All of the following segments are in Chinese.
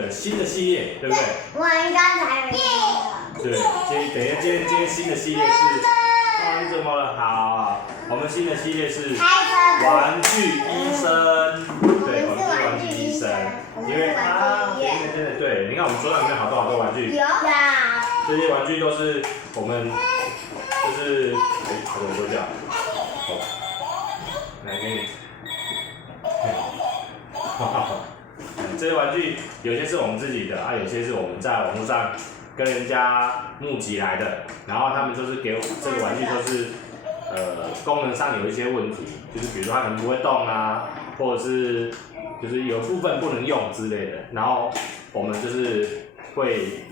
个新的系列，对不对？我们刚才没有。对，今天新的系列是，哦，你怎么了？好，我们新的系列是玩具医生，对，我们是玩具医生，因为真的对，你看我们桌上里面好多玩具，这些玩具都是我们就是好多都这样，来给你，这些玩具有些是我们自己的啊，有些是我们在网络上跟人家募集来的，然后他们就是给我这个玩具都是功能上有一些问题，就是比如说它可能不会动啊，或者是就是有部分不能用之类的，然后我们就是会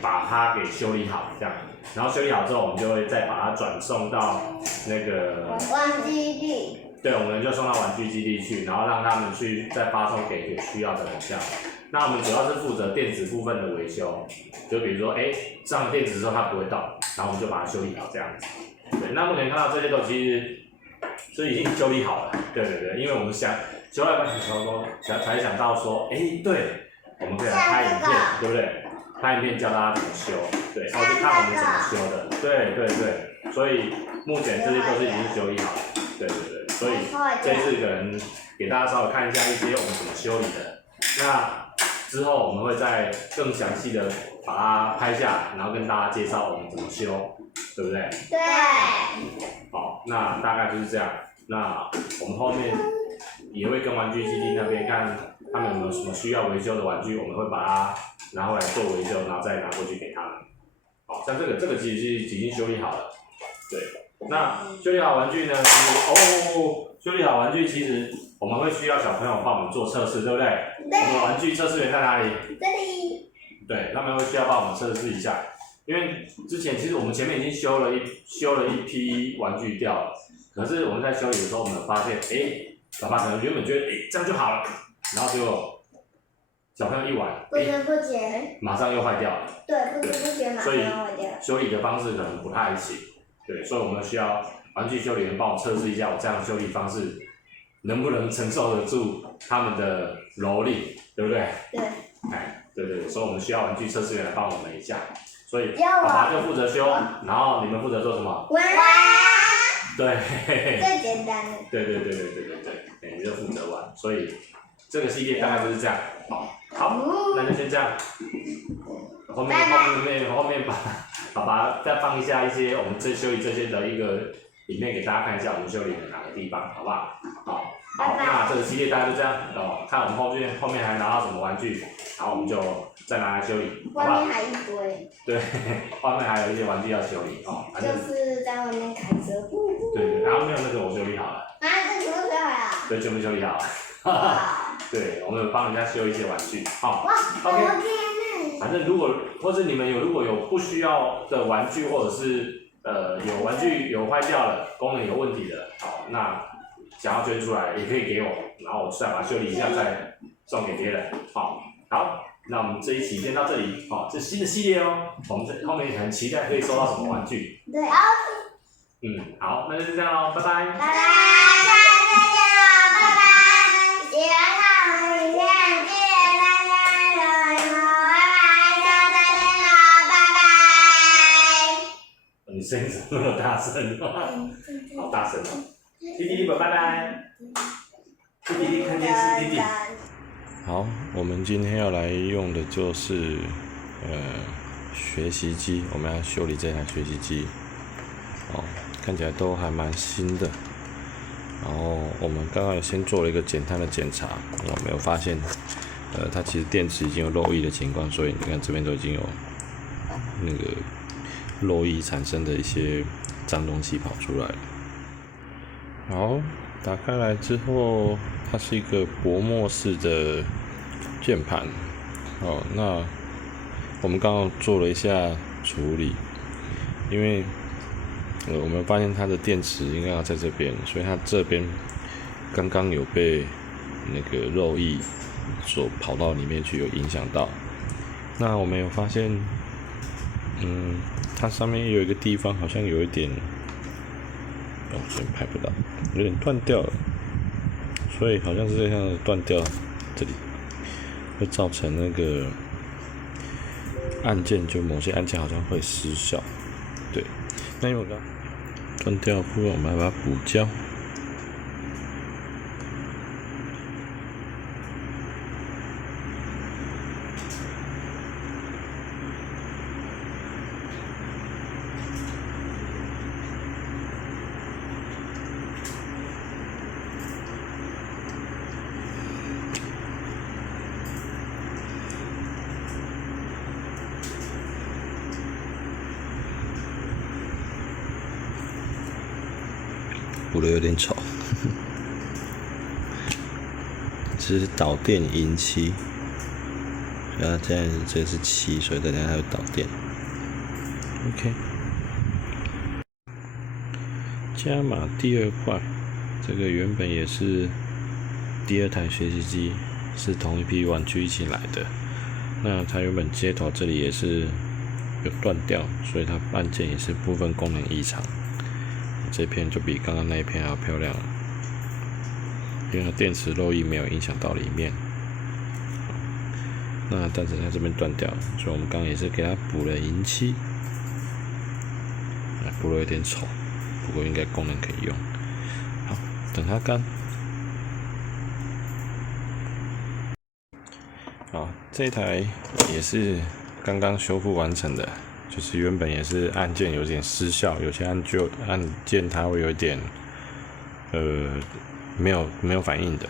把它给修理好这样，然后修理好之后，我们就会再把它转送到那个玩具地。对，我们就送到玩具基地去，然后让他们去再发送给有需要的人这样。那我们主要是负责电子部分的维修，就比如说，上了电池之后它不会动，然后我们就把它修理好这样子。对，那目前看到这些都其实是已经修理好了，对，因为我们修了半小时后才想到说，对，我们可以来拍影片，对不对？拍影片教大家怎么修，对，然后就看我们怎么修的，对，所以目前这些都是已经修理好了，对，所以这次可能给大家稍微看一下一些我们怎么修理的，那之后我们会再更详细的把它拍下来，然后跟大家介绍我们怎么修，对不对？对。好，那大概就是这样。那我们后面也会跟玩具基地那边看他们有没有什么需要维修的玩具，我们会把它拿回来做维修，然后再拿过去给他们。好，像这个其实是已经修理好了，对。那修理好玩具呢，修理好玩具其实我们会需要小朋友帮我们做测试，对不对？对。我们玩具测试员在哪里？这里。对，他们会需要帮我们测试一下，因为之前其实我们前面已经修了一批玩具掉了，可是我们在修理的时候，我们发现，爸爸可能原本觉得，这样就好了，然后结果小朋友一玩，不知不觉，马上又坏掉了。对，不知不觉马上又坏掉了。修理的方式可能不太行，对，所以我们需要玩具修理员帮我测试一下，我这样的修理方式能不能承受得住他们的蹂躏，对不对？对。对，所以我们需要玩具测试员来帮我们一下，所以爸爸就负责修，然后你们负责做什么？玩。对。最简单的。对，你就负责玩，所以这个系列大概就是这样。好，那就先这样。后面爸爸再放一下一些我们修理这些的一个影片给大家看一下，我们修理的哪个地方，好不好？好，那这个系列大概就这样看我们后面还拿到什么玩具，然后我们就再拿来修理，好不好？外面还一堆。对，外面还有一些玩具要修理就是在外面开车。对，然后没有那个我修理好了。这全部修好了。对，全部修理好了。对，我们有帮人家修一些玩具，哇 ，OK。反正或是你们如果有不需要的玩具，或者是有玩具有坏掉了，功能有问题的，好，那想要捐出来也可以给我，然后我再把它修理一下再送给别人，好，那我们这一期先到这里，这是新的系列哦，我们后面很期待可以收到什么玩具。对。好，那就是这样喽，拜拜。拜拜，下次再见喽，拜拜。喜欢看我们影片，记得大家留言哦，拜拜，下次再见喽，拜拜。你声音怎么那么大声？好大声哦！弟，拜拜。弟看电视，弟。好，我们今天要来用的就是学习机，我们要修理这台学习机。看起来都还蛮新的。然后我们刚刚也先做了一个简单的检查，我没有发现，它其实电池已经有漏液的情况，所以你看这边都已经有那个漏液产生的一些脏东西跑出来了。好，打开来之后，它是一个薄膜式的键盘。那我们刚刚做了一下处理，因为我们发现它的电池应该要在这边，所以它这边刚刚有被那个漏液所跑到里面去，有影响到。那我们有发现，它上面有一个地方好像有一点，这边拍不到，有点断掉了，所以好像是这样断掉这里。会造成那个按键，就某些按键好像会失效。对，那因为我刚断掉部分，我们来把它补胶。补的有点丑，这是导电引漆，然后现在这是7，所以等下它会导电。OK， 加码第2块，这个原本也是第2台学习机，是同一批玩具一起来的。那它原本接头这里也是有断掉，所以它按键也是部分功能异常。这片就比刚刚那一片还要漂亮了，因为它电池漏液没有影响到里面。那但是它这边断掉了，所以我们刚刚也是给它补了银漆，补了有点丑，不过应该功能可以用。好，等它干。好，这一台也是刚刚修复完成的。就是原本也是按键有点失效，有些按键它会有一点没有反应的，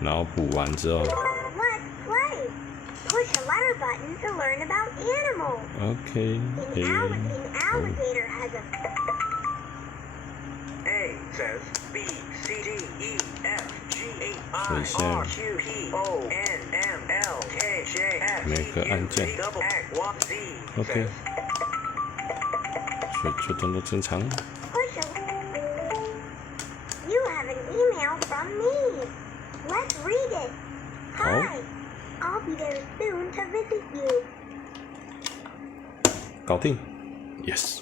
然后补完之后 ，OK， 所以现在每个按键 ，OK。所以就动作正常。好，搞定 ，Yes。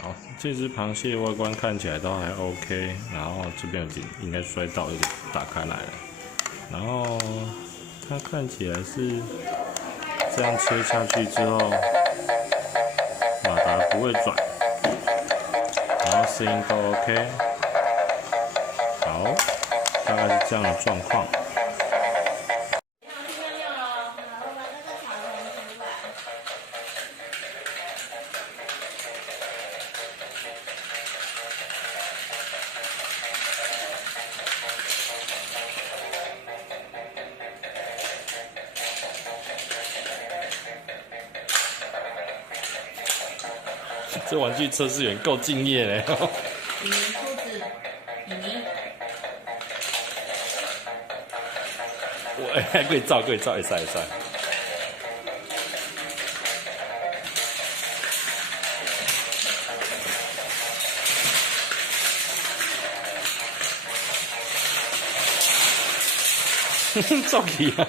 好，这只螃蟹外观看起来都还 OK， 然后这边有点应该摔到，有点打开来了。然后它看起来是这样切下去之后，马达不会转，然后声音都 OK。好，大概是这样的状况。这玩具测试员够敬业嘞！米妮兔子，米妮。我可以照，会使。照起啊！